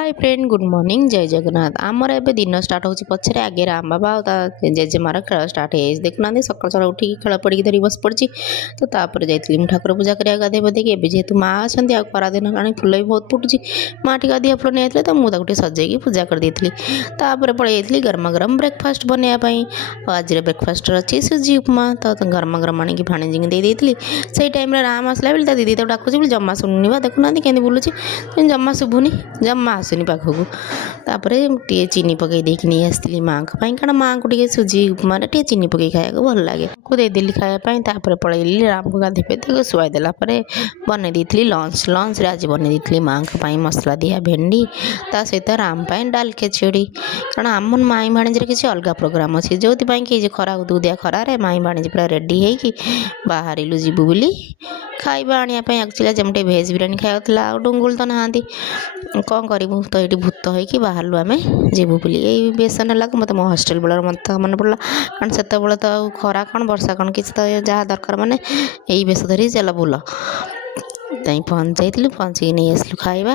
Hi friend good morning जय जगन्नाथ आमर ए दिन स्टार्ट हो पचर आगे राम बाबा जेजेमार खेल स्टार्ट हो देखुना सका सका उठिक खेल पड़ी धरी बस पड़ी तो तापर जाइए ठाकुर पूजा करा गाधे बधे जेहेतु माँ अच्छा खरा दिन का फुल भी बहुत फुटुची माँ टी गाधिया फुल नहीं तो मुझे सजेगी पूजा कर देती पलि जाइए गरमा गरम ब्रेकफास्ट बनवाई आज ब्रेकफास्ट अच्छी सुजी उपमा तो गरमा गरम आनी भाणी दे देती से टाइम राम आसला बेले दीदी तो डाकुची जमा शुणुनी देखुना के बुलूची जमा शुभुनी जमा आसुनी पाखक तापर टे चीनी पकई देकी नहीं आसती माँ कारण माँ को टे सुजी उपमा टे चीनी पकई खाया भल लगे देदेली खायापर पलैली राम को गाधे पे शुआईदेला बनई दी लंच लंच आज बनई दी माँ मसला दिया भेंडी ता सहित राम डाल खेचड़ी कारण आम माई भाणीजे किसी अलग प्रोग्राम अच्छे जो कि खरा उदुदिया खरार माई भाणीजी पूरा रेडी होगी बाहर जीवु बोली खाଇବା आने एक्चुअली जमटे भेज बिरियानी खाया डुंगुल तो नहांती कौन करूँ तो ये भूत होगी बाहर आम जीवु बोली यही बेसन है मत मो हस्टेल बेलर मत मन पड़ा कारण से तो खरा कौन वर्षा कौन किसी तो जहाँ दरकार मैंने यही बेस धरी चल बुल पहुँच जाइलु पहुँचिक नहीं आसलु खाଇବା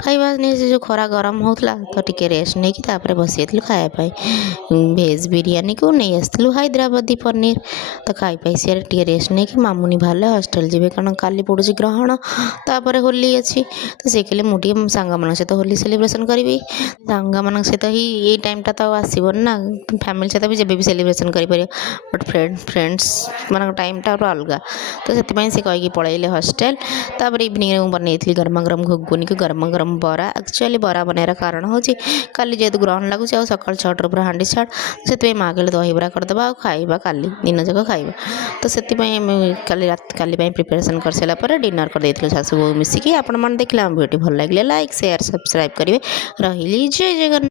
खाଇବା नहीं जो खरा गरम होता तो टिके रेस्ट नहीं कि बस जाइलु खायापाई भेज बिरियानी को नहीं आसलु हैदराबादी पनीर तो खाई पाई सी टे रेस्ट नहीं कि मामुनी बाहर हस्टेल जी कारण काली पड़ू ग्रहण तापर होली अच्छी तो से कहले मुझे सांग मान सहित होली सेलिब्रेशन करी सांग मान सहित ही ये टाइमटा तो आसबन ना फैमिली सहित भी जब भी सेलिब्रेशन कर बट फ्रेंड्स मान टाइमटा अलग तो से कहीकि पलैले हस्टेल तापर इवनिंग बनई थी गरमा गरम घुगुनी को गरमा गरम बरा एक्चुअली बरा बनार कारण हूँ काली जेहेतु ग्रहण लगुच सका 6 पूरा हाँडी छाड़ से माँ कहले दहीबरा करदे आ खाଇବା काली दिन जाक खाଇବା तो से काली प्रिपेरेसन कर सारापर डिनर कर शाशु बो मिसिकी आपण मैंने देखले भिडियो भल लगे लाइक शेयर सब्सक्राइब करेंगे रही जय जगन्नाथ।